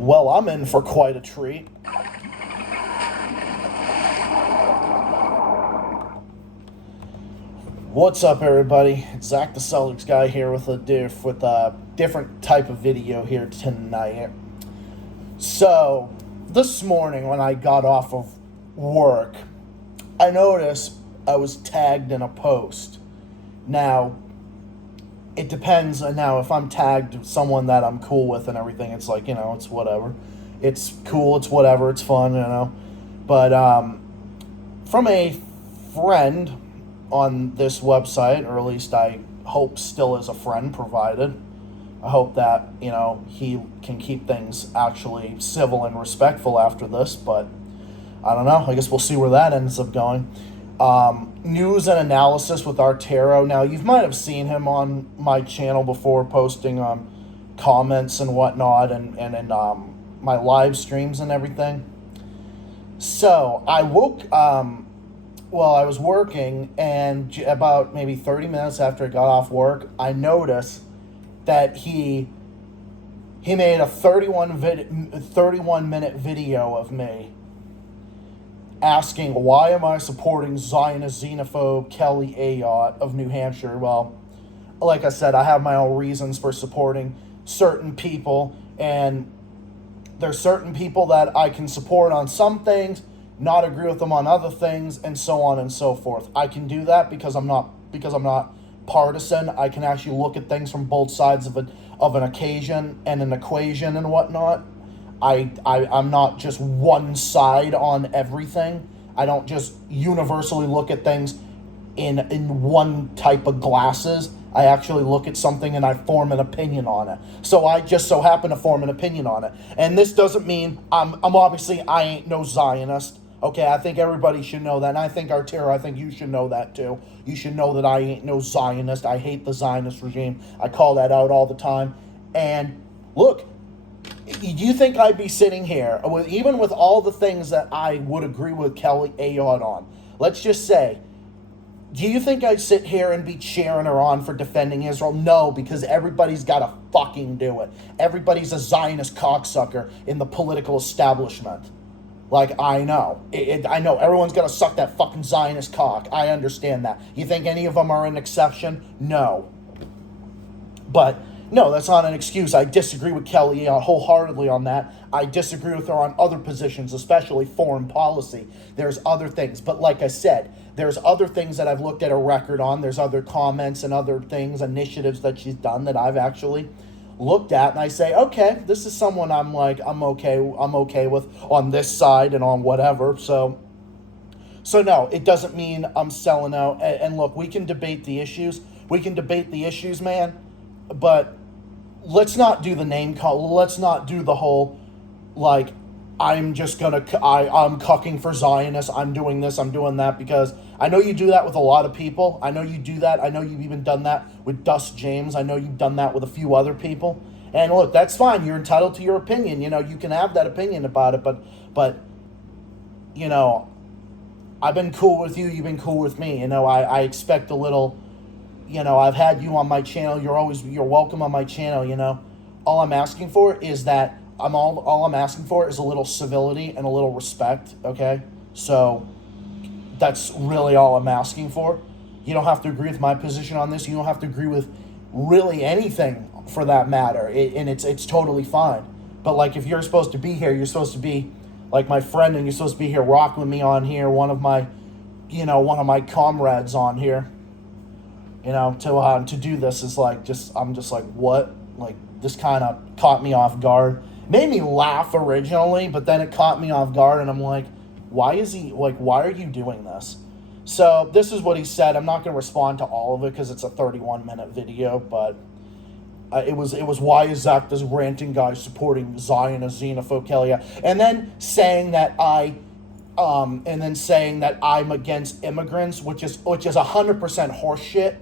Well, I'm in for quite a treat. What's up, everybody? It's Zach the Celtics guy here with a different type of video here tonight. So, this morning when I got off of work, I noticed I was tagged in a post. Now, it depends. Now, if I'm tagged someone that I'm cool with and everything, it's like, it's whatever. It's cool, it's whatever, it's fun. But from a friend on this website, or at least I hope still is a friend provided, I hope that, he can keep things actually civil and respectful after this, but I don't know. I guess we'll see where that ends up going. News and analysis with Artero. Now, you might have seen him on my channel before, posting comments and whatnot, and in my live streams and everything. So, I woke, while I was working, and about maybe 30 minutes after I got off work, I noticed that he made a 31-minute video of me asking, why am I supporting Zionist xenophobe Kelly Ayotte of New Hampshire? Well, like I said, I have my own reasons for supporting certain people, and there's certain people that I can support on some things, not agree with them on other things, and so on and so forth. I can do that because I'm not partisan. I can actually look at things from both sides of an occasion and an equation and whatnot. I'm not just one side on everything. I don't just universally look at things in one type of glasses. I actually look at something and I form an opinion on it. So I just so happen to form an opinion on it. And this doesn't mean I'm obviously, I ain't no Zionist. Okay, I think everybody should know that. And I think Artero, I think you should know that too. You should know that I ain't no Zionist. I hate the Zionist regime. I call that out all the time. And look, do you think I'd be sitting here, even with all the things that I would agree with Kelly Ayotte on? Let's just say, do you think I'd sit here and be cheering her on for defending Israel? No, because everybody's got to fucking do it. Everybody's a Zionist cocksucker in the political establishment. Like, I know. I know. Everyone's got to suck that fucking Zionist cock. I understand that. You think any of them are an exception? No. But no, that's not an excuse. I disagree with Kelly wholeheartedly on that. I disagree with her on other positions, especially foreign policy. There's other things. But like I said, there's other things that I've looked at her record on. There's other comments and other things, initiatives that she's done that I've actually looked at, and I say, okay, this is someone I'm okay with on this side and on whatever. So no, it doesn't mean I'm selling out. And look, we can debate the issues. Man. But let's not do the name call. Let's not do the whole, like, I'm cucking for Zionists. I'm doing this, I'm doing that, because I know you do that with a lot of people. I know you do that. I know you've even done that with Dust James. I know you've done that with a few other people. And look, that's fine. You're entitled to your opinion. You can have that opinion about it. But I've been cool with you. You've been cool with me. I expect a little. I've had you on my channel. You're welcome on my channel. All I'm asking for is that all I'm asking for is a little civility and a little respect. Okay, so that's really all I'm asking for. You don't have to agree with my position on this. You don't have to agree with really anything for that matter. And it's totally fine. But like, if you're supposed to be here, you're supposed to be like my friend, and you're supposed to be here rocking with me on here. One of my comrades on here. To do this is like, I'm just like, what? Like, this kind of caught me off guard. Made me laugh originally, but then it caught me off guard, and I'm like, why are you doing this? So this is what he said. I'm not going to respond to all of it because it's a 31-minute video, but it was why is Zach this ranting guy supporting Zionist xenophobe Kelly, and then saying that I'm against immigrants, which is 100% horseshit.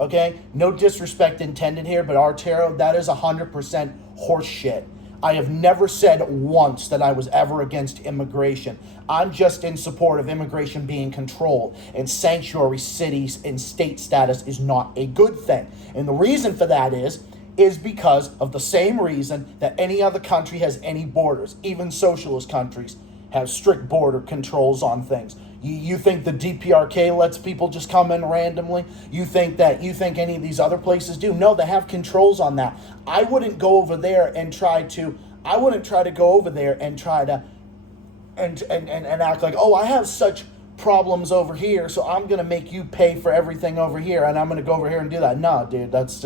Okay, no disrespect intended here, but Artero, that is 100% horseshit. I have never said once that I was ever against immigration. I'm just in support of immigration being controlled, and sanctuary cities and state status is not a good thing. And the reason for that is is because of the same reason that any other country has any borders. Even socialist countries have strict border controls on things. You think the DPRK lets people just come in randomly? You think any of these other places do? No, they have controls on that. I wouldn't go over there and try to go over there and try to and act like, oh, I have such problems over here, so I'm gonna make you pay for everything over here, and I'm gonna go over here and do that. No, dude, that's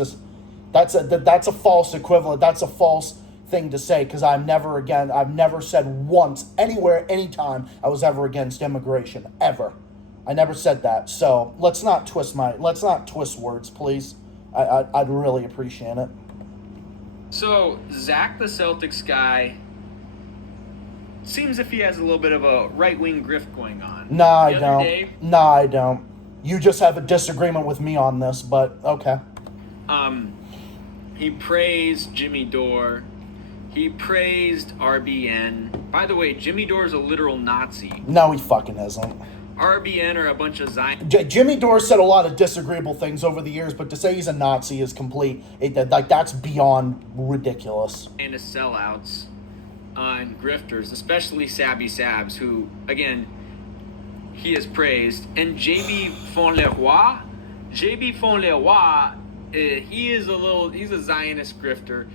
a false equivalent. That's a false thing to say, because I've never said once, anywhere, anytime I was ever against immigration, ever. I never said that. So let's not twist words, please. I'd really appreciate it. So Zach the Celtics guy seems if he has a little bit of a right-wing grift going on. Nah, I don't. You just have a disagreement with me on this, but okay. He praised Jimmy Dore. He praised RBN. By the way, Jimmy Dore is a literal Nazi. No, he fucking isn't. RBN are a bunch of Jimmy Dore said a lot of disagreeable things over the years, but to say he's a Nazi is complete. That's beyond ridiculous. And his sellouts and grifters, especially Sabby Sabs, who, again, he has praised. And JB Fonleroy, he's a Zionist grifter.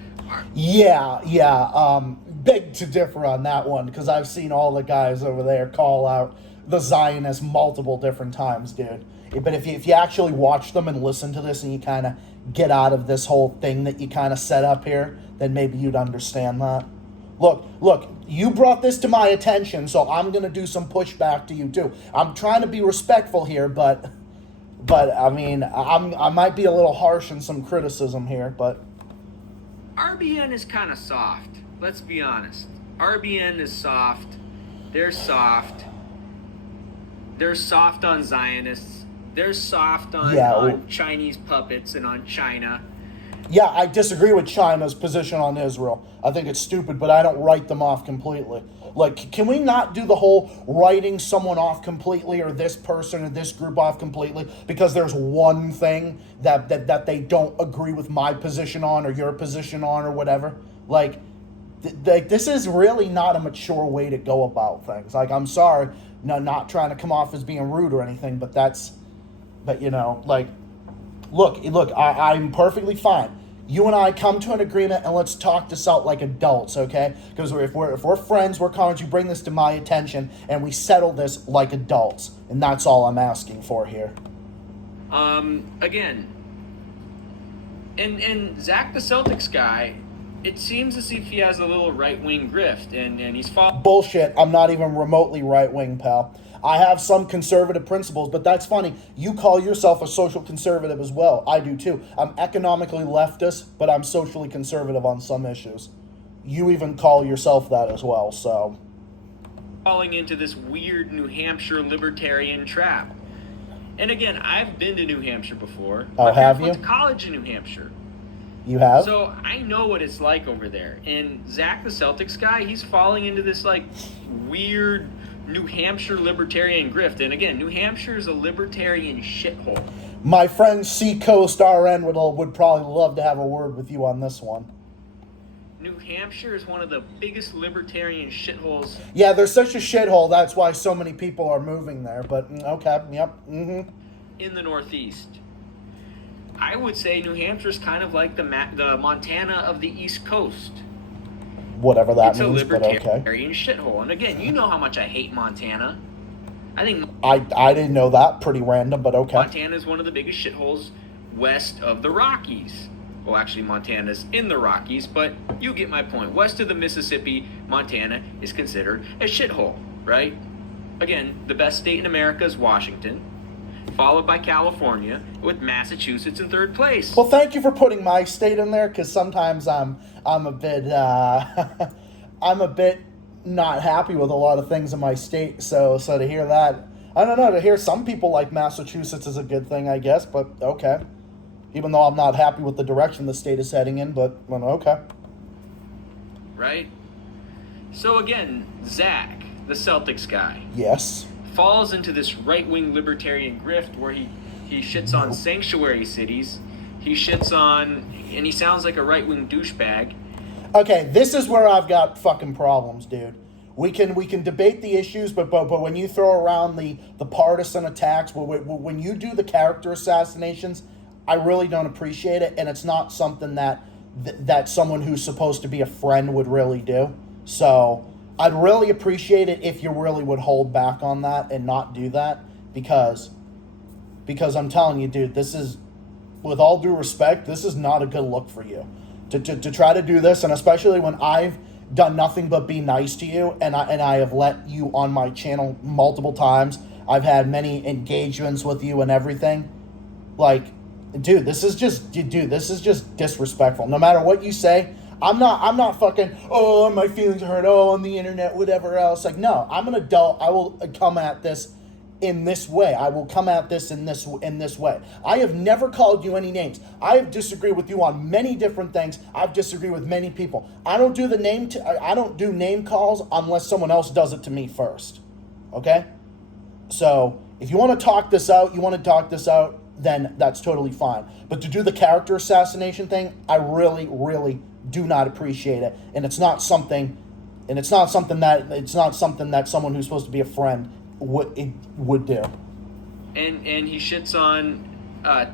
Yeah. Beg to differ on that one, because I've seen all the guys over there call out the Zionists multiple different times, dude. But if you actually watch them and listen to this and you kind of get out of this whole thing that you kind of set up here, then maybe you'd understand that. Look, you brought this to my attention, so I'm going to do some pushback to you too. I'm trying to be respectful here, but I mean, I might be a little harsh in some criticism here, but RBN is kind of soft. Let's be honest. RBN is soft. They're soft. They're soft on Zionists. They're soft on Chinese puppets and on China. Yeah, I disagree with China's position on Israel. I think it's stupid, but I don't write them off completely. Like, can we not do the whole writing someone off completely, or this person or this group off completely, because there's one thing that they don't agree with my position on or your position on or whatever? Like, this is really not a mature way to go about things. Like, I'm sorry, not trying to come off as being rude or anything, but you know, like, look, I'm perfectly fine. You and I come to an agreement and let's talk this out like adults, okay? Because if we're friends, we're comments, you bring this to my attention and we settle this like adults. And that's all I'm asking for here. Again, and Zach the Celtics guy, it seems as if he has a little right-wing grift, and he's Bullshit, I'm not even remotely right-wing, pal. I have some conservative principles, but that's funny. You call yourself a social conservative as well. I do too. I'm economically leftist, but I'm socially conservative on some issues. You even call yourself that as well, so. Falling into this weird New Hampshire libertarian trap. And again, I've been to New Hampshire before. Oh, have you? I went to college in New Hampshire. You have? So I know what it's like over there. And Zach the Celtics guy, he's falling into this like weird New Hampshire libertarian grift. And again, New Hampshire is a libertarian shithole. My friend Seacoast RN would probably love to have a word with you on this one. New Hampshire is one of the biggest libertarian shitholes. Yeah, they're such a shithole. That's why so many people are moving there. But okay, yep, in the Northeast. I would say New Hampshire is kind of like the Montana of the East Coast. Whatever that means, but okay. It's a libertarian shithole. And again, you know how much I hate Montana. I think I didn't know that. Pretty random, but okay. Montana is one of the biggest shitholes west of the Rockies. Well, actually, Montana's in the Rockies, but you get my point. West of the Mississippi, Montana is considered a shithole, right? Again, the best state in America is Washington, followed by California, with Massachusetts in third place. Well, thank you for putting my state in there, because sometimes I'm a bit I'm a bit not happy with a lot of things in my state. So to hear that, I don't know. To hear some people like Massachusetts is a good thing, I guess. But okay, even though I'm not happy with the direction the state is heading in, but well, okay. Right. So again, Zach, the Celtics guy. Yes. Falls into this right-wing libertarian grift where he shits on sanctuary cities. He shits on, and he sounds like a right-wing douchebag. Okay, this is where I've got fucking problems, dude. We can debate the issues, but when you throw around the partisan attacks, when you do the character assassinations, I really don't appreciate it, and it's not something that someone who's supposed to be a friend would really do. So I'd really appreciate it if you really would hold back on that and not do that, because I'm telling you, dude, this is, with all due respect, this is not a good look for you. To try to do this, and especially when I've done nothing but be nice to you, and I have let you on my channel multiple times. I've had many engagements with you and everything. Like, dude, this is just disrespectful. No matter what you say, I'm not fucking, oh, my feelings are hurt, oh, on the internet, whatever else. Like, no, I'm an adult. I will come at this in this way. I will come at this in this way. I have never called you any names. I have disagreed with you on many different things. I've disagreed with many people. I don't do name calls unless someone else does it to me first. Okay? So if you want to talk this out, then that's totally fine. But to do the character assassination thing, I really, really do not appreciate it. And it's not something that someone who's supposed to be a friend would do. And he shits on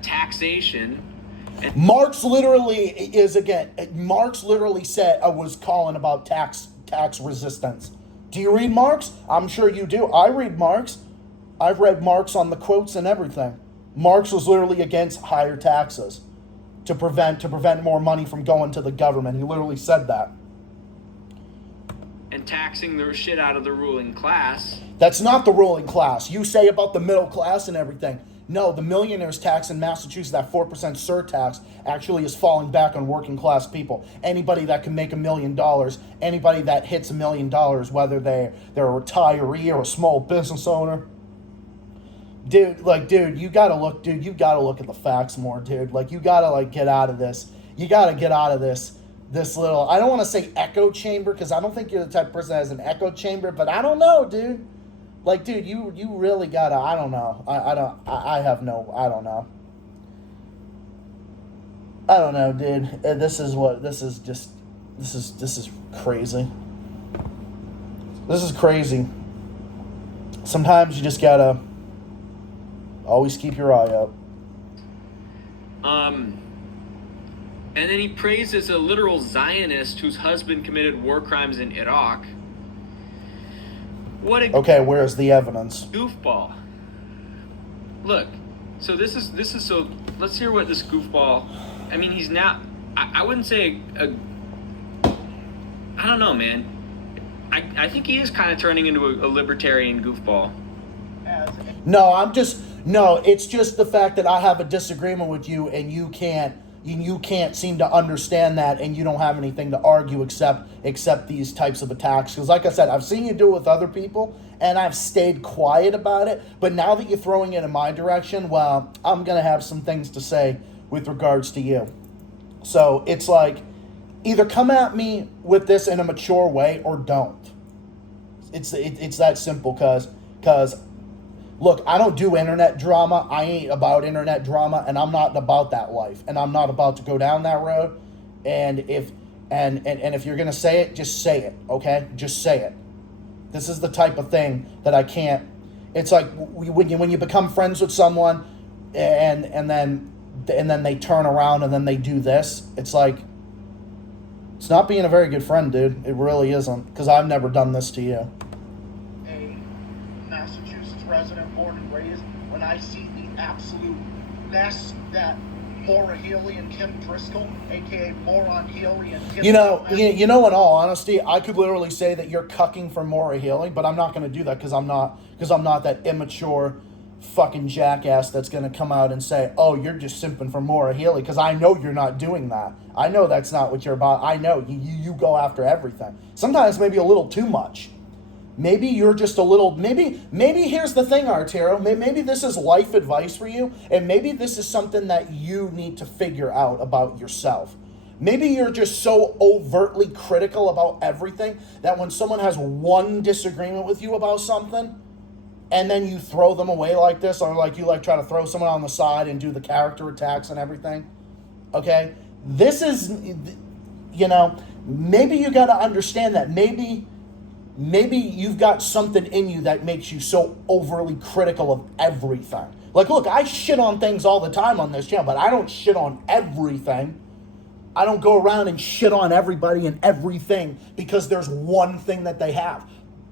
taxation. And Marx literally said I was calling about tax resistance. Do you read Marx? I'm sure you do. I read Marx. I've read Marx on the quotes and everything. Marx was literally against higher taxes to prevent more money from going to the government. He literally said that. And taxing the shit out of the ruling class. That's not the ruling class. You say about the middle class and everything. No, the millionaires tax in Massachusetts, that 4% surtax, actually is falling back on working class people. Anybody that can make $1 million, anybody that hits $1 million, whether they're a retiree or a small business owner. Dude, you gotta look at the facts more, dude. Like, you gotta, get out of this. You gotta get out of this little, I don't want to say echo chamber, because I don't think you're the type of person that has an echo chamber, but I don't know, dude. Like, dude, you really gotta, I don't know. I don't know, dude. This is crazy. This is crazy. Sometimes you just gotta always keep your eye out. And then he praises a literal Zionist whose husband committed war crimes in Iraq. Okay, where's the evidence? Goofball. Look, so this is so. Let's hear what this goofball. I mean, he's now. I wouldn't say I don't know, man. I think he is kind of turning into a libertarian goofball. No, it's just the fact that I have a disagreement with you, and you can't seem to understand that, and you don't have anything to argue except these types of attacks. Because like I said, I've seen you do it with other people, and I've stayed quiet about it. But now that you're throwing it in my direction, well, I'm going to have some things to say with regards to you. So it's like, either come at me with this in a mature way or don't. It's that simple, because look, I don't do internet drama. I ain't about internet drama, and I'm not about that life, and I'm not about to go down that road. And if you're gonna say it, just say it, okay? Just say it. This is the type of thing that I can't. It's like when you become friends with someone, and then they turn around and then they do this. It's like, it's not being a very good friend, dude. It really isn't, because I've never done this to you. Resident, born and raised, when I see the absolute mess that Maura Healey and Kim Driscoll, aka Moron Healey and Kim, you know, in all honesty, I could literally say that you're cucking for Maura Healey, but I'm not going to do that, because I'm not that immature fucking jackass that's going to come out and say, oh, you're just simping for Maura Healey, because I know you're not doing that. I know that's not what you're about. I know you go after everything. Sometimes maybe a little too much. Maybe you're just a little, maybe here's the thing, Artero. Maybe this is life advice for you, and maybe this is something that you need to figure out about yourself. Maybe you're just so overtly critical about everything that when someone has one disagreement with you about something, and then you throw them away like this, or like you try to throw someone on the side and do the character attacks and everything. Okay? This is, maybe you got to understand that. Maybe you've got something in you that makes you so overly critical of everything. Like, look, I shit on things all the time on this channel, but I don't shit on everything. I don't go around and shit on everybody and everything because there's one thing that they have.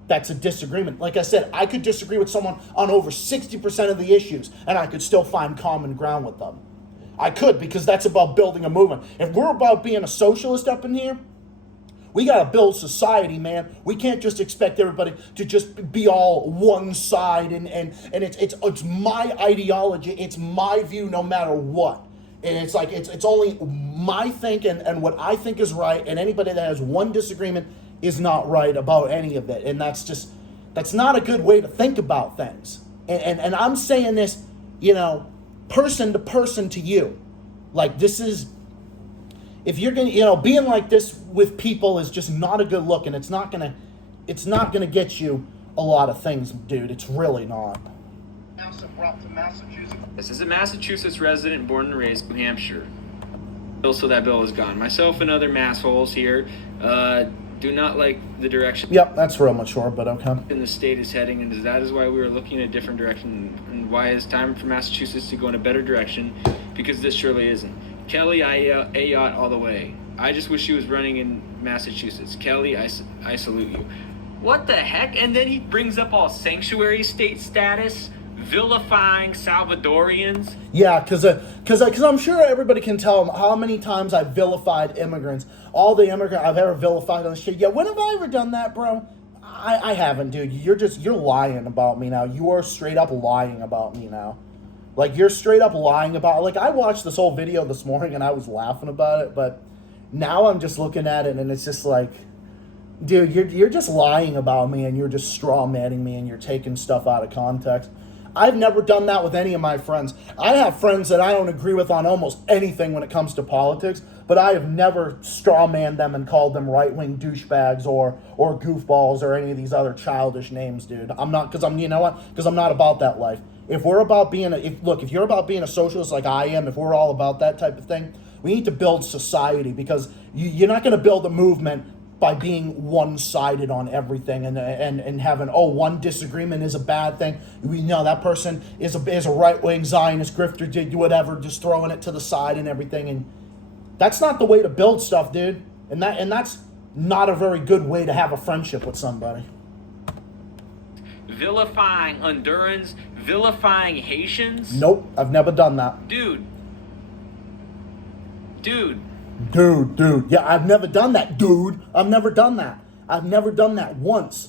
That's a disagreement. Like I said, I could disagree with someone on over 60% of the issues, and I could still find common ground with them. I could, because that's about building a movement. If we're about being a socialist up in here, we got to build society, man. We can't just expect everybody to just be all one side, and it's my ideology, it's my view no matter what. And it's like it's only my think and what I think is right, and anybody that has one disagreement is not right about any of it. And that's not a good way to think about things. And I'm saying this, person to person to you. Like, this is, if you're gonna, being like this with people is just not a good look, and it's not gonna get you a lot of things, dude. It's really not. Brought to Massachusetts. This is a Massachusetts resident born and raised in New Hampshire. So that bill is gone. Myself and other massholes here do not like the direction. Yep, that's real mature, but okay. And the state is heading, and that is why we were looking at a different direction, and why it's time for Massachusetts to go in a better direction, because this surely isn't. Kelly Ayotte all the way. I just wish she was running in Massachusetts. Kelly, I salute you. What the heck? And then he brings up all sanctuary state status, vilifying Salvadorians. Yeah, because I'm sure everybody can tell how many times I've vilified immigrants. All the immigrants I've ever vilified on the shit. Yeah, when have I ever done that, bro? I haven't, dude. You're lying about me now. You are straight up lying about me now. Like, you're straight up lying about, like, I watched this whole video this morning and I was laughing about it, but now I'm just looking at it and it's just like, dude, you're just lying about me, and you're just straw-manning me, and you're taking stuff out of context. I've never done that with any of my friends. I have friends that I don't agree with on almost anything when it comes to politics, but I have never straw-manned them and called them right-wing douchebags or goofballs or any of these other childish names, dude. I'm not, because I'm not about that life. If you're about being a socialist like I am, if we're all about that type of thing, we need to build society, because you're not going to build a movement by being one-sided on everything and having, one disagreement is a bad thing. We know that person is a right-wing Zionist grifter, did whatever, just throwing it to the side and everything. And that's not the way to build stuff, dude. And that's not a very good way to have a friendship with somebody. Vilifying Hondurans, vilifying Haitians. Nope, I've never done that. Dude. Yeah, I've never done that, dude. I've never done that. I've never done that once,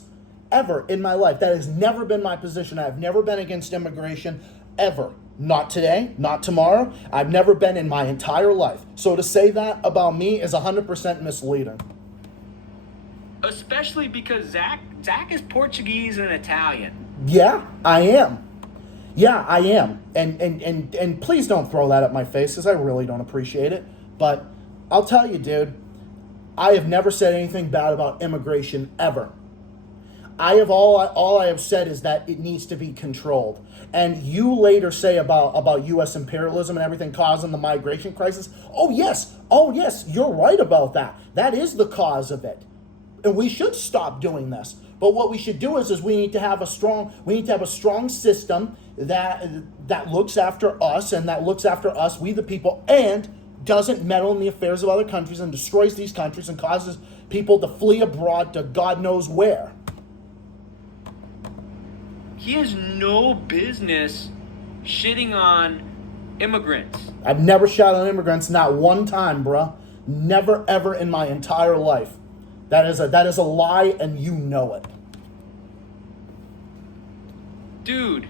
ever in my life. That has never been my position. I've never been against immigration, ever. Not today, not tomorrow. I've never been in my entire life. So to say that about me is 100% misleading. Especially because Zach is Portuguese and Italian. Yeah, I am. And please don't throw that at my face, because I really don't appreciate it. But I'll tell you, dude, I have never said anything bad about immigration ever. All I have said is that it needs to be controlled. And you later say about U.S. imperialism and everything causing the migration crisis. Oh yes, you're right about that. That is the cause of it. And we should stop doing this. But what we should do is we need to have a strong system that looks after us, and that looks after us, we the people, and doesn't meddle in the affairs of other countries and destroys these countries and causes people to flee abroad to God knows where. He has no business shitting on immigrants. I've never shot on immigrants, not one time, bruh. Never, ever in my entire life. That is a lie, and you know it. Dude,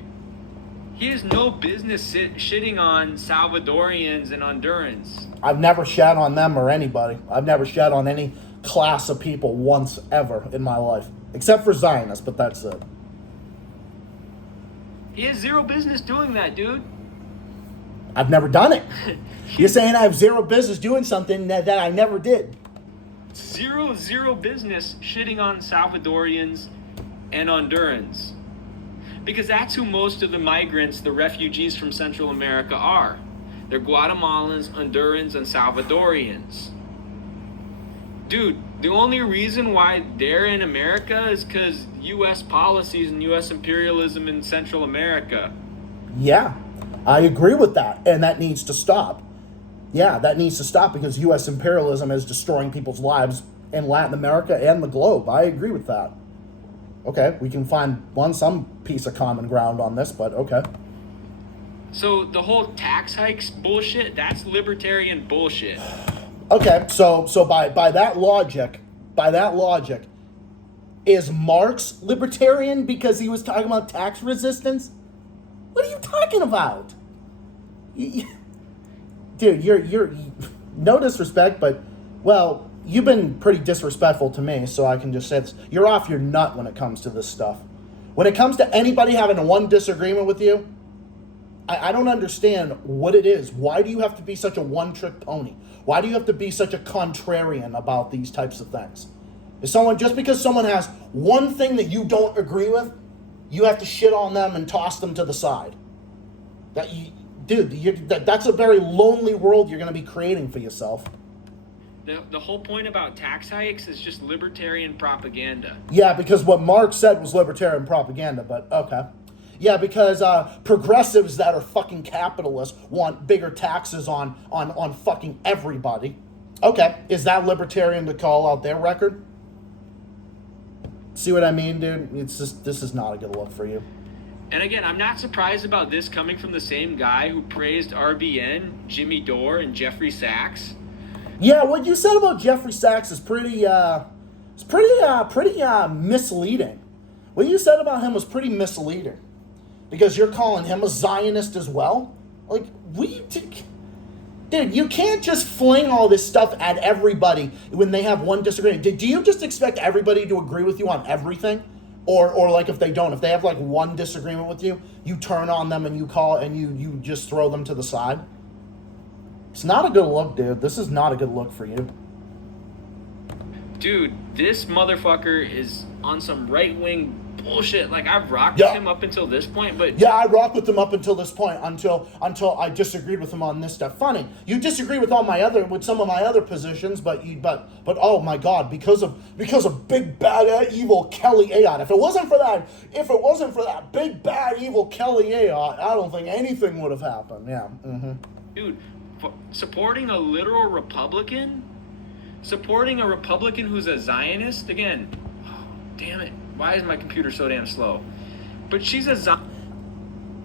he has no business shitting on Salvadorians and Hondurans. I've never shat on them or anybody. I've never shat on any class of people once, ever in my life. Except for Zionists, but that's it. He has zero business doing that, dude. I've never done it. You're saying I have zero business doing something that I never did. Zero business shitting on Salvadorians and Hondurans. Because that's who most of the migrants, the refugees from Central America are. They're Guatemalans, Hondurans, and Salvadorians. Dude, the only reason why they're in America is because U.S. policies and U.S. imperialism in Central America. Yeah, I agree with that, and that needs to stop. Yeah, that needs to stop because U.S. imperialism is destroying people's lives in Latin America and the globe. I agree with that. Okay, we can find some piece of common ground on this, but okay. So the whole tax hikes bullshit, that's libertarian bullshit. Okay, so by that logic, is Marx libertarian because he was talking about tax resistance? What are you talking about? Dude, you're no disrespect, but well, you've been pretty disrespectful to me, so I can just say this. You're off your nut when it comes to this stuff. When it comes to anybody having one disagreement with you, I don't understand what it is. Why do you have to be such a one-trick pony? Why do you have to be such a contrarian about these types of things? Just because someone has one thing that you don't agree with, you have to shit on them and toss them to the side. That's a very lonely world you're going to be creating for yourself. The whole point about tax hikes is just libertarian propaganda. Yeah, because what Marx said was libertarian propaganda, but okay. Yeah, because progressives that are fucking capitalists want bigger taxes on fucking everybody. Okay, is that libertarian to call out their record? See what I mean, dude? This is not a good look for you. And again, I'm not surprised about this coming from the same guy who praised RBN, Jimmy Dore, and Jeffrey Sachs. Yeah, what you said about Jeffrey Sachs is pretty misleading. What you said about him was pretty misleading. Because you're calling him a Zionist as well? Like, dude, you can't just fling all this stuff at everybody when they have one disagreement. Do you just expect everybody to agree with you on everything? Or like if they don't, if they have like one disagreement with you, you turn on them and you just throw them to the side? It's not a good look, dude. This is not a good look for you. Dude, this motherfucker is on some right-wing bullshit. Like, I've rocked with him up until this point, but... Yeah, I rocked with him up until this point, until I disagreed with him on this stuff. Funny, you disagree with some of my other positions, but oh my God, because of big bad evil Kelly Ayotte. If it wasn't for that big bad evil Kelly Ayotte, I don't think anything would have happened. Yeah. Mm-hmm. Dude, supporting a literal Republican? Supporting a Republican who's a Zionist? Again, oh, damn it. Why is my computer so damn slow? But she's a Zionist.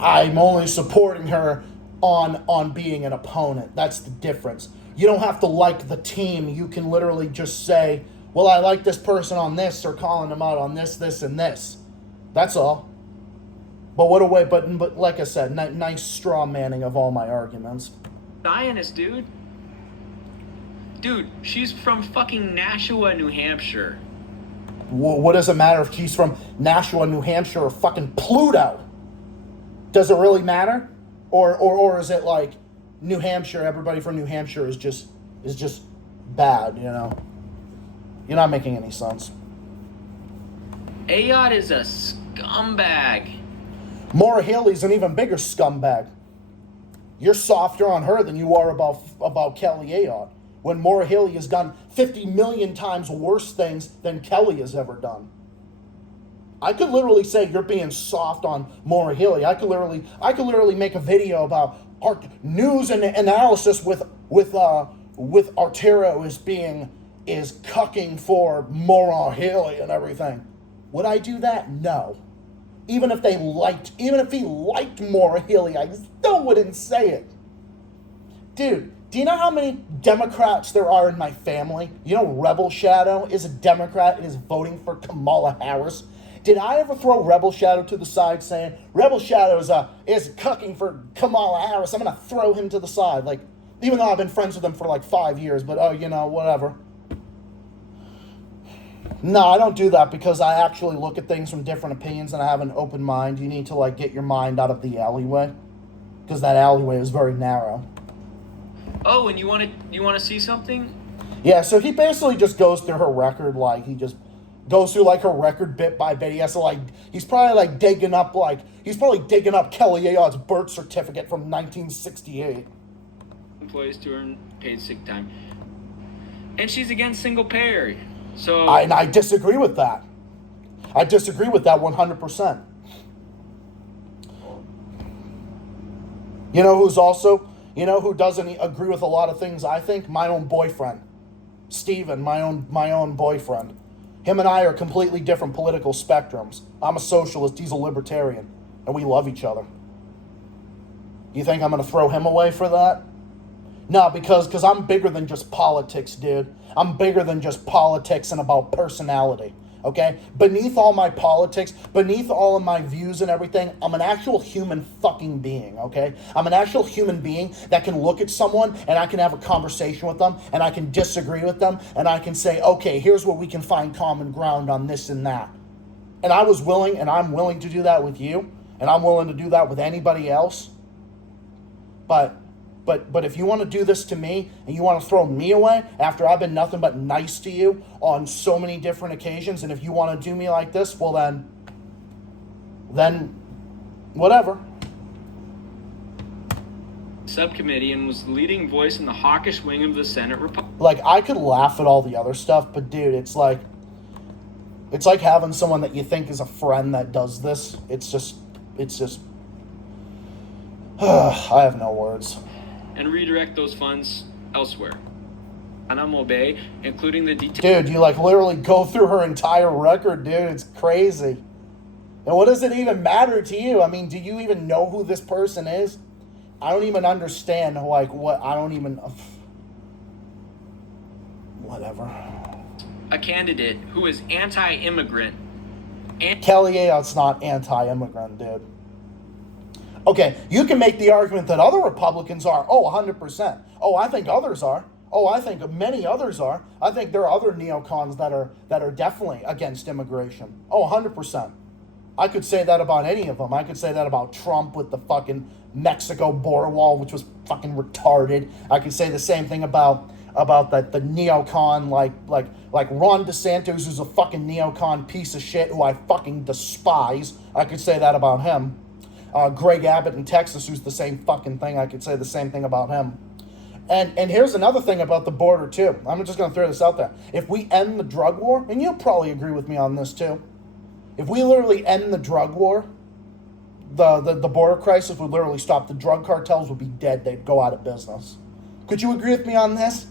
I'm only supporting her on being an opponent. That's the difference. You don't have to like the team. You can literally just say, well, I like this person on this, or calling them out on this, this, and this. That's all. But what a way, but like I said, nice straw manning of all my arguments. Zionist, dude. Dude, she's from fucking Nashua, New Hampshire. What does it matter if she's from Nashua, New Hampshire, or fucking Pluto? Does it really matter? Or is it like New Hampshire, everybody from New Hampshire is just bad, you know? You're not making any sense. Ayotte is a scumbag. Maura Healey's an even bigger scumbag. You're softer on her than you are about Kelly Ayotte, when Maura Healey has done 50 million times worse things than Kelly has ever done. I could literally say you're being soft on Maura Healey. I could literally make a video about our news and analysis with Arturo is cucking for Maura Healey and everything. Would I do that? No. Even if he liked Maura Healey, I still wouldn't say it. Dude, do you know how many Democrats there are in my family? You know Rebel Shadow is a Democrat and is voting for Kamala Harris. Did I ever throw Rebel Shadow to the side saying, Rebel Shadow is cucking for Kamala Harris, I'm going to throw him to the side? Like, even though I've been friends with him for like 5 years, but whatever. No, I don't do that because I actually look at things from different opinions and I have an open mind. You need to like get your mind out of the alleyway because that alleyway is very narrow. Oh, and you want to see something? Yeah, so he basically just goes through her record, like he just goes through like her record bit by bit. He has to he's probably digging up Kelly Ayotte's birth certificate from 1968. employees to earn paid sick time. And she's against single payer. So I disagree with that. I disagree with that 100%. You know who doesn't agree with a lot of things I think? My own boyfriend. Steven, my own boyfriend. Him and I are completely different political spectrums. I'm a socialist, he's a libertarian, and we love each other. You think I'm going to throw him away for that? No, because I'm bigger than just politics, dude. I'm bigger than just politics and about personality, okay? Beneath all my politics, beneath all of my views and everything, I'm an actual human fucking being, okay? I'm an actual human being that can look at someone and I can have a conversation with them and I can disagree with them and I can say, okay, here's where we can find common ground on this and that. And I was willing and I'm willing to do that with you and I'm willing to do that with anybody else. But if you want to do this to me and you want to throw me away after I've been nothing but nice to you on so many different occasions, and if you want to do me like this, well then whatever. subcommittee and was the leading voice in the hawkish wing of the Senate Republican. Like, I could laugh at all the other stuff, but dude, it's like having someone that you think is a friend that does this. It's just I have no words. And redirect those funds elsewhere. Anna Mobe, including the details. Dude, you like literally go through her entire record, dude. It's crazy. And what does it even matter to you? I mean, do you even know who this person is? I don't even understand, like, what, I don't even... Whatever. A candidate who is anti-immigrant. Kelly Ayotte's not anti-immigrant, dude. Okay, you can make the argument that other Republicans are. Oh, 100%. Oh, I think others are. Oh, I think many others are. I think there are other neocons that are definitely against immigration. Oh, 100%. I could say that about any of them. I could say that about Trump with the fucking Mexico border wall, which was fucking retarded. I could say the same thing about the neocon like Ron DeSantis, who's a fucking neocon piece of shit who I fucking despise. I could say that about him. Greg Abbott in Texas, who's the same fucking thing. I could say the same thing about him. And here's another thing about the border, too. I'm just going to throw this out there. If we end the drug war, and you'll probably agree with me on this, too. If we literally end the drug war, the border crisis would literally stop. The drug cartels would be dead. They'd go out of business. Could you agree with me on this?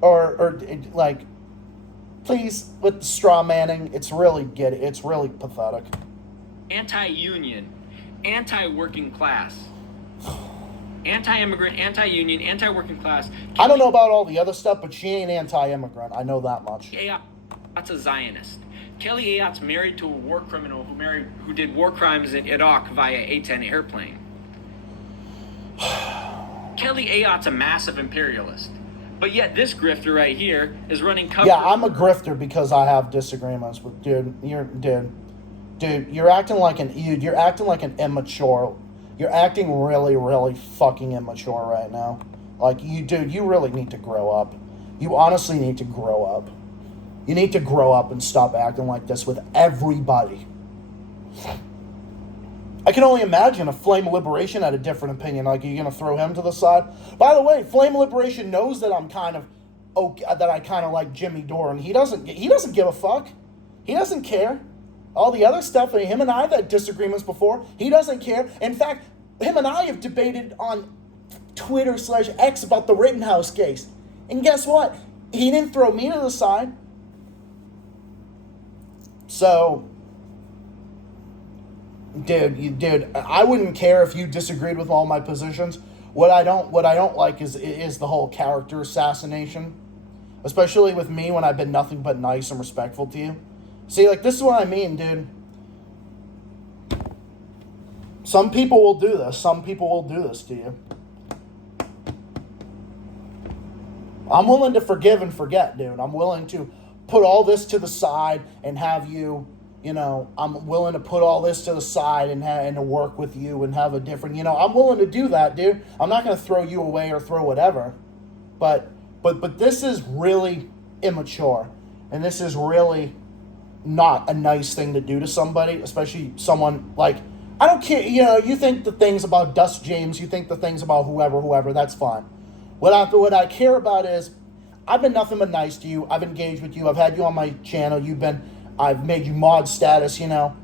Or like, please, with the straw manning, it's really pathetic. Anti-union, anti-working class, anti-immigrant, anti-union, anti-working class. I don't know about all the other stuff, but she ain't anti-immigrant. I know that much. That's a Zionist. Kelly Ayotte's married to a war criminal who did war crimes in Iraq via A-10 airplane. Kelly Ayotte's a massive imperialist. But yet this grifter right here is running cover. Yeah, I'm a grifter because I have disagreements with Dude, you're acting like an immature. You're acting really, really fucking immature right now. Like, you really need to grow up. You honestly need to grow up. You need to grow up and stop acting like this with everybody. I can only imagine if Flame of Liberation had a different opinion. Like, are you going to throw him to the side? By the way, Flame of Liberation knows that I'm kind of okay, that I kind of like Jimmy Dore, and he doesn't give a fuck. He doesn't care. All the other stuff, him and I have had disagreements before. He doesn't care. In fact, him and I have debated on Twitter/X about the Rittenhouse case. And guess what? He didn't throw me to the side. So, dude, I wouldn't care if you disagreed with all my positions. What I don't like is the whole character assassination, especially with me when I've been nothing but nice and respectful to you. See, like, this is what I mean, dude. Some people will do this. Some people will do this to you. I'm willing to forgive and forget, dude. I'm willing to put all this to the side and have you, I'm willing to put all this to the side and to work with you and have a different, I'm willing to do that, dude. I'm not going to throw you away or throw whatever. But this is really immature. And this is really not a nice thing to do to somebody, especially someone like I don't care. You know, you think the things about Dust James, you think the things about whoever, that's fine. What I care about is, I've been nothing but nice to you. I've engaged with you. I've had you on my channel. I've made you mod status, you know.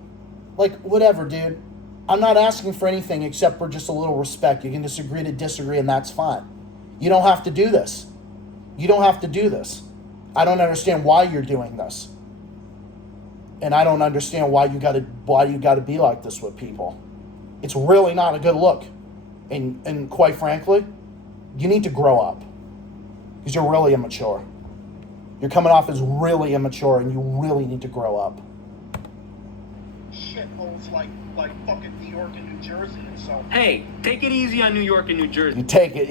Like, whatever, dude. I'm not asking for anything except for just a little respect. You can disagree to disagree, and that's fine. You don't have to do this. You don't have to do this. I don't understand why you're doing this. And I don't understand why you gotta be like this with people. It's really not a good look. And quite frankly, you need to grow up. Because you're really immature. You're coming off as really immature, and you really need to grow up. Shitholes like fucking New York and New Jersey and so. Hey, take it easy on New York and New Jersey. You take it,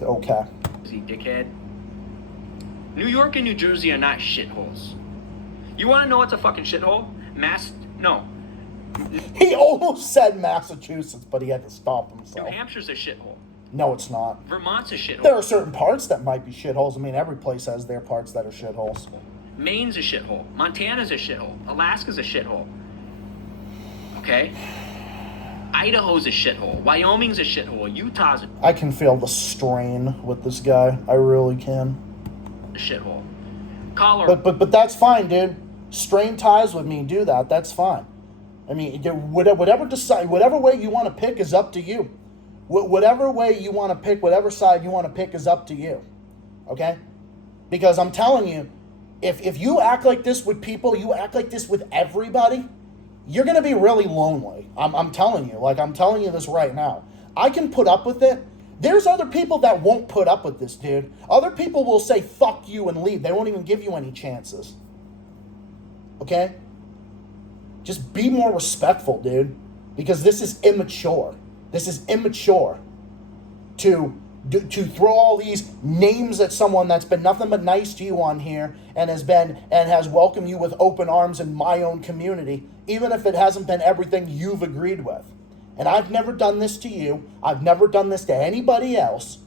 okay. Dickhead. New York and New Jersey are not shitholes. You want to know what's a fucking shithole? No. He almost said Massachusetts, but he had to stop himself. New Hampshire's a shithole. No, it's not. Vermont's a shithole. There are certain parts that might be shitholes. I mean, every place has their parts that are shitholes. Maine's a shithole. Montana's a shithole. Alaska's a shithole. Okay? Idaho's a shithole. Wyoming's a shithole. Utah's I can feel the strain with this guy. I really can. a shithole. Colorado. But that's fine, dude. Strain ties with me. Do that. That's fine. I mean, whatever way you want to pick is up to you. Whatever way you want to pick, whatever side you want to pick is up to you. Okay? Because I'm telling you, if you act like this with people, you act like this with everybody, you're going to be really lonely. I'm telling you. Like, I'm telling you this right now. I can put up with it. There's other people that won't put up with this, dude. Other people will say, fuck you, and leave. They won't even give you any chances. Okay? Just be more respectful, dude. Because this is immature. This is immature to throw all these names at someone that's been nothing but nice to you on here and has welcomed you with open arms in my own community, even if it hasn't been everything you've agreed with. And I've never done this to you. I've never done this to anybody else.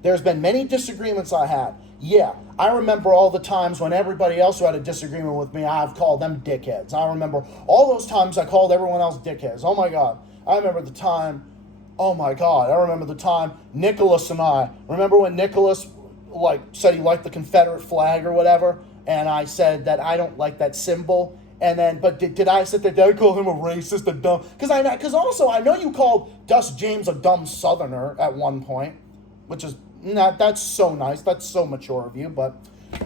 There's been many disagreements I had. Yeah, I remember all the times when everybody else who had a disagreement with me, I've called them dickheads. I remember all those times I called everyone else dickheads. Oh my God. I remember the time Nicholas and I, remember when Nicholas said he liked the Confederate flag or whatever, and I said that I don't like that symbol. And then, but did I sit there? Did I call him a racist, a dumb? Because also I know you called Dust James a dumb Southerner at one point, which is not. That's so nice. That's so mature of you. But,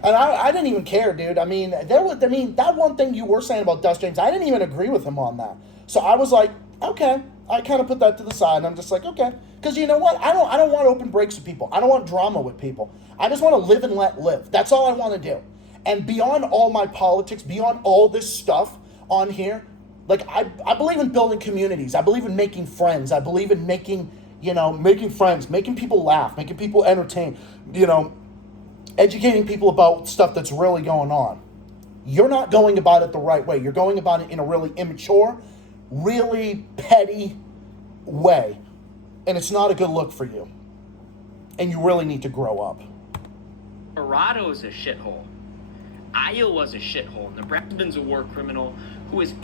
and I didn't even care, dude. I mean, that one thing you were saying about Dust James, I didn't even agree with him on that. So I was like, okay. I kind of put that to the side, and I'm just like, okay. Because you know what? I don't want open breaks with people. I don't want drama with people. I just want to live and let live. That's all I want to do. And beyond all my politics, beyond all this stuff on here, like, I believe in building communities. I believe in making friends. I believe in making friends, making people laugh, making people entertain, educating people about stuff that's really going on. You're not going about it the right way. You're going about it in a really immature, really petty way. And it's not a good look for you. And you really need to grow up. Colorado's a shithole. Iowa's a shithole. Nebraska's a war criminal who is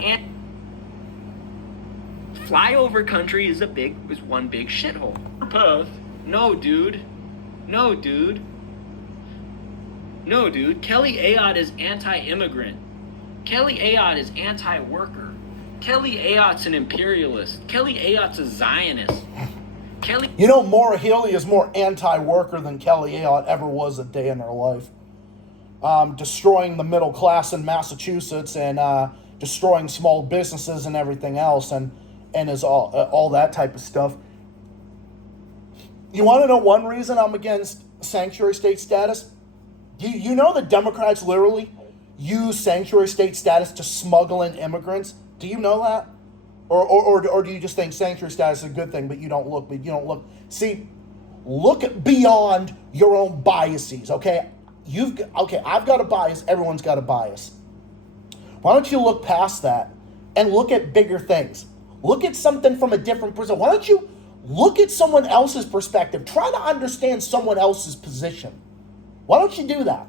flyover country is one big shithole. Perth. No, dude. Kelly Ayotte is anti-immigrant. Kelly Ayotte is anti-worker. Kelly Ayotte's an imperialist. Kelly Ayotte's a Zionist. Maura Healey is more anti-worker than Kelly Ayotte ever was a day in her life. Destroying the middle class in Massachusetts and destroying small businesses and everything else and is all that type of stuff. You want to know one reason I'm against sanctuary state status? You know the Democrats literally use sanctuary state status to smuggle in immigrants? Do you know that? Or do you just think sanctuary status is a good thing, but you don't look? See, look beyond your own biases, okay? I've got a bias. Everyone's got a bias. Why don't you look past that and look at bigger things? Look at something from a different perspective. Why don't you look at someone else's perspective? Try to understand someone else's position. Why don't you do that?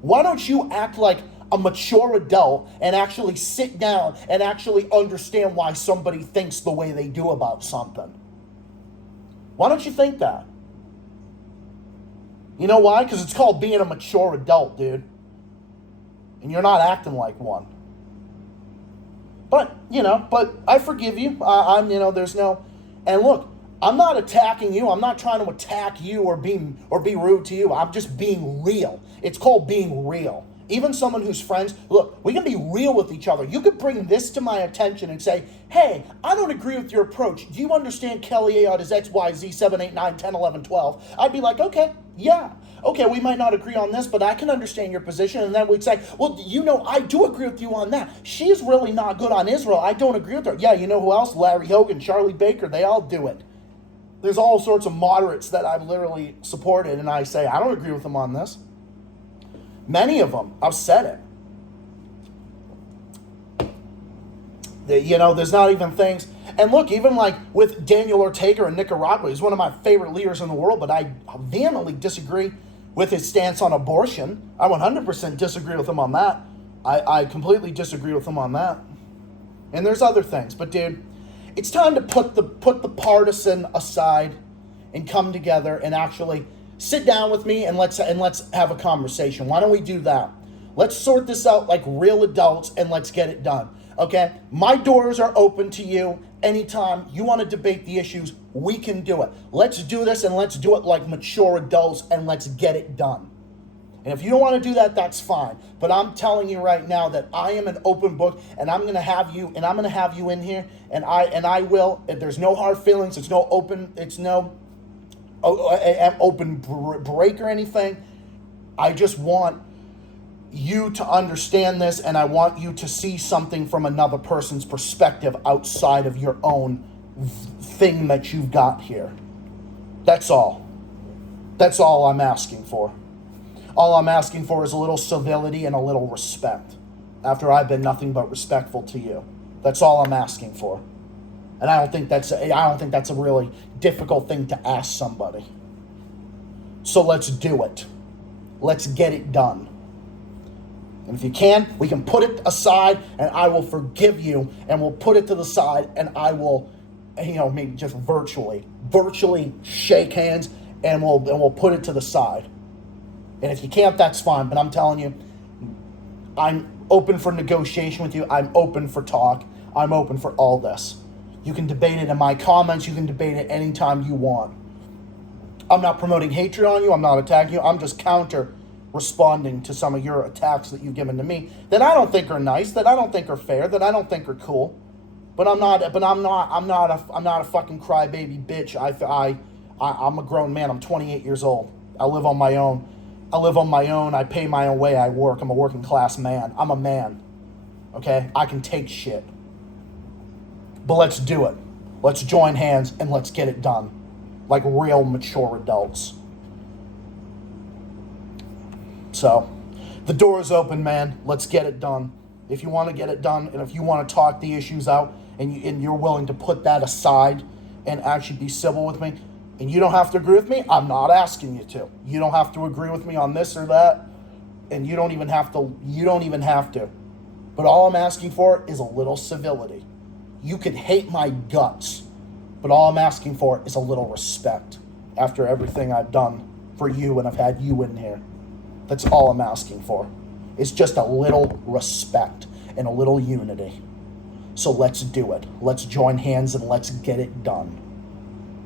Why don't you act like a mature adult and actually sit down and actually understand why somebody thinks the way they do about something. Why don't you think that? You know why? Because it's called being a mature adult, dude. And you're not acting like one. But I forgive you. There's no, and look, I'm not attacking you. I'm not trying to attack you or be rude to you. I'm just being real. It's called being real. Even someone who's friends, look, we can be real with each other. You could bring this to my attention and say, hey, I don't agree with your approach. Do you understand Kelly Ayotte is X, Y, Z, 7, 8, 9, 10, 11, 12? I'd be like, okay, yeah. Okay, we might not agree on this, but I can understand your position. And then we'd say, well, I do agree with you on that. She's really not good on Israel. I don't agree with her. Yeah, you know who else? Larry Hogan, Charlie Baker, they all do it. There's all sorts of moderates that I've literally supported, and I say, I don't agree with them on this. Many of them, I've said it. There's not even things. And look, even like with Daniel Ortega in Nicaragua, he's one of my favorite leaders in the world, but I vehemently disagree with his stance on abortion. I 100% disagree with him on that. I completely disagree with him on that. And there's other things. But dude, it's time to put the partisan aside and come together and actually sit down with me and let's have a conversation. Why don't we do that? Let's sort this out like real adults and let's get it done. Okay? My doors are open to you. Anytime you want to debate the issues, we can do it. Let's do this and let's do it like mature adults and let's get it done. And if you don't want to do that, that's fine. But I'm telling you right now that I am an open book, and I'm going to have you in here, and I will. There's no hard feelings. It's no open break or anything. I just want you to understand this, and I want you to see something from another person's perspective outside of your own thing that you've got here. That's all. That's all I'm asking for. All I'm asking for is a little civility and a little respect after I've been nothing but respectful to you. That's all I'm asking for. And I don't think that's a really difficult thing to ask somebody. So let's do it. Let's get it done. And if you can, we can put it aside and I will forgive you, and we'll put it to the side and I will, maybe just virtually shake hands and we'll put it to the side. And if you can't, that's fine. But I'm telling you, I'm open for negotiation with you. I'm open for talk. I'm open for all this. You can debate it in my comments. You can debate it anytime you want. I'm not promoting hatred on you. I'm not attacking you. I'm just responding to some of your attacks that you've given to me that I don't think are nice, that I don't think are fair, that I don't think are cool. But I'm not a fucking crybaby bitch. I'm a grown man. I'm 28 years old. I live on my own. I pay my own way. I work. I'm a working class man. I'm a man. Okay? I can take shit. But let's do it. Let's join hands and let's get it done. Like real mature adults. So, the door is open, man. Let's get it done. If you want to get it done, and if you want to talk the issues out, and you're willing to put that aside and actually be civil with me, and you don't have to agree with me, I'm not asking you to. You don't have to agree with me on this or that, and you don't even have to. But all I'm asking for is a little civility. You could hate my guts, but all I'm asking for is a little respect after everything I've done for you and I've had you in here. That's all I'm asking for. It's just a little respect and a little unity. So let's do it. Let's join hands and let's get it done.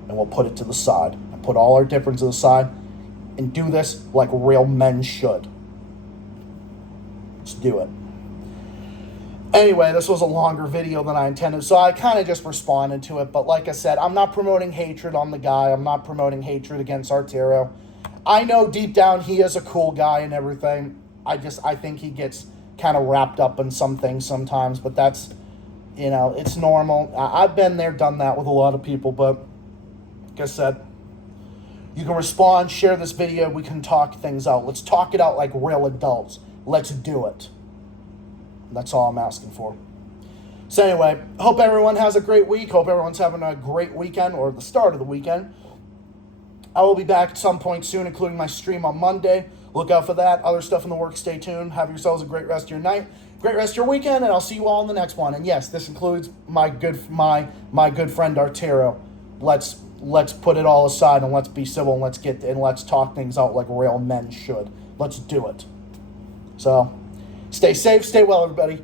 And we'll put it to the side. And put all our differences aside and do this like real men should. Let's do it. Anyway, this was a longer video than I intended, so I kind of just responded to it. But like I said, I'm not promoting hatred on the guy. I'm not promoting hatred against Arturo. I know deep down he is a cool guy and everything. I think he gets kind of wrapped up in some things sometimes, but that's, it's normal. I've been there, done that with a lot of people, but like I said, you can respond, share this video, we can talk things out. Let's talk it out like real adults. Let's do it. That's all I'm asking for. So anyway, hope everyone has a great week. Hope everyone's having a great weekend, or the start of the weekend. I will be back at some point soon, including my stream on Monday. look out for that. Other stuff in the works, stay tuned. Have yourselves a great rest of your night, great rest of your weekend, and I'll see you all in the next one. And yes, this includes my good friend Artero. Let's put it all aside and let's be civil and let's talk things out like real men should. Let's do it. So, stay safe, stay well, everybody.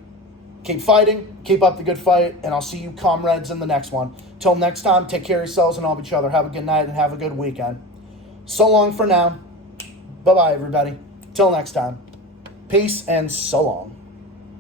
Keep fighting, keep up the good fight, and I'll see you comrades in the next one. Till next time, take care of yourselves and all of each other. Have a good night and have a good weekend. So long for now. Bye-bye, everybody. Till next time. Peace and so long.